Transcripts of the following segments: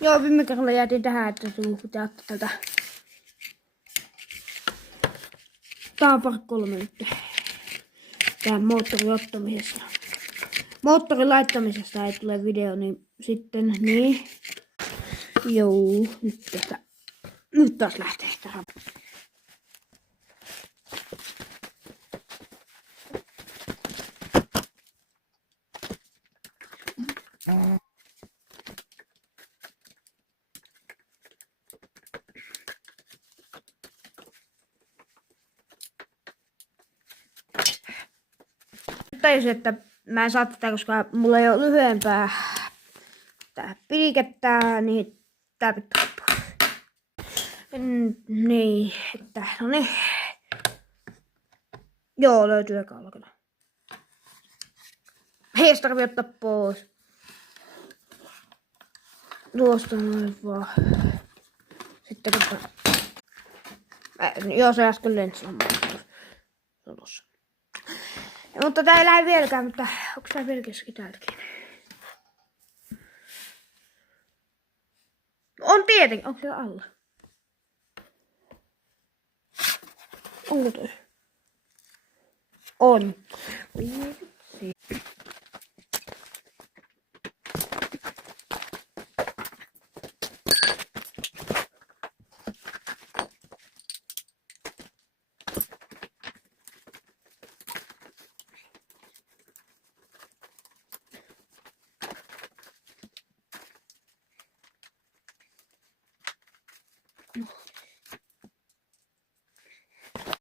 Joo, viime kerralla jäätiin tähän, että pitää ottaa tätä. Tää on pari 3 nyt. Tää moottorin ottamisessa. Moottorin laittamisesta ei tule video, niin sitten niin. Joo, nyt taas lähtee tähän. Tajusin, että mä en saa tätä, koska mulla ei ole lyhyempää tää pilkettä, niin tää pitää pois. Niin, että no niin. Joo, löytyy eka alkana. Heistä tarvii ottaa pois. Tuosta noin vaan. Sitten katsotaan. Joo, se äsken lensi. Se on tossa. Mutta tää ei lähde vieläkään, mutta onko tää vielä keski täältäkin? On tietenkin, onko se alla? Onko toi? On.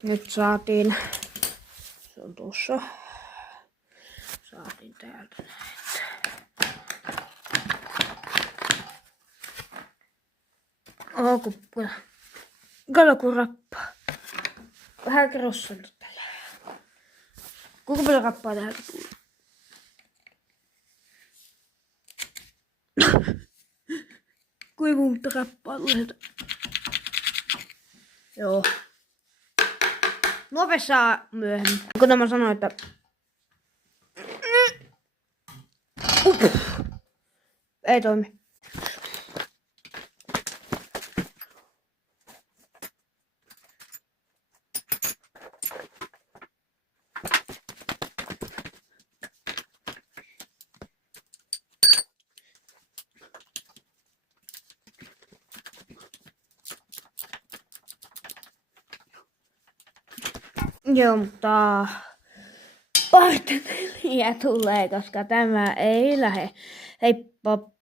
Nyt saatiin, se on tuossa, saatiin täältä näin. Kuppuja. Kato kun rappaa. Vähän krossannut tällä. Kuinka paljon rappaa täältä tulee? Kuinka muuta rappaa tulee? Joo. Nuope saa myöhemmin. Kuten mä sanoin, että... Ei toimi. Joo, mutta parte 4 tulee, koska tämä ei lähde. Heippa!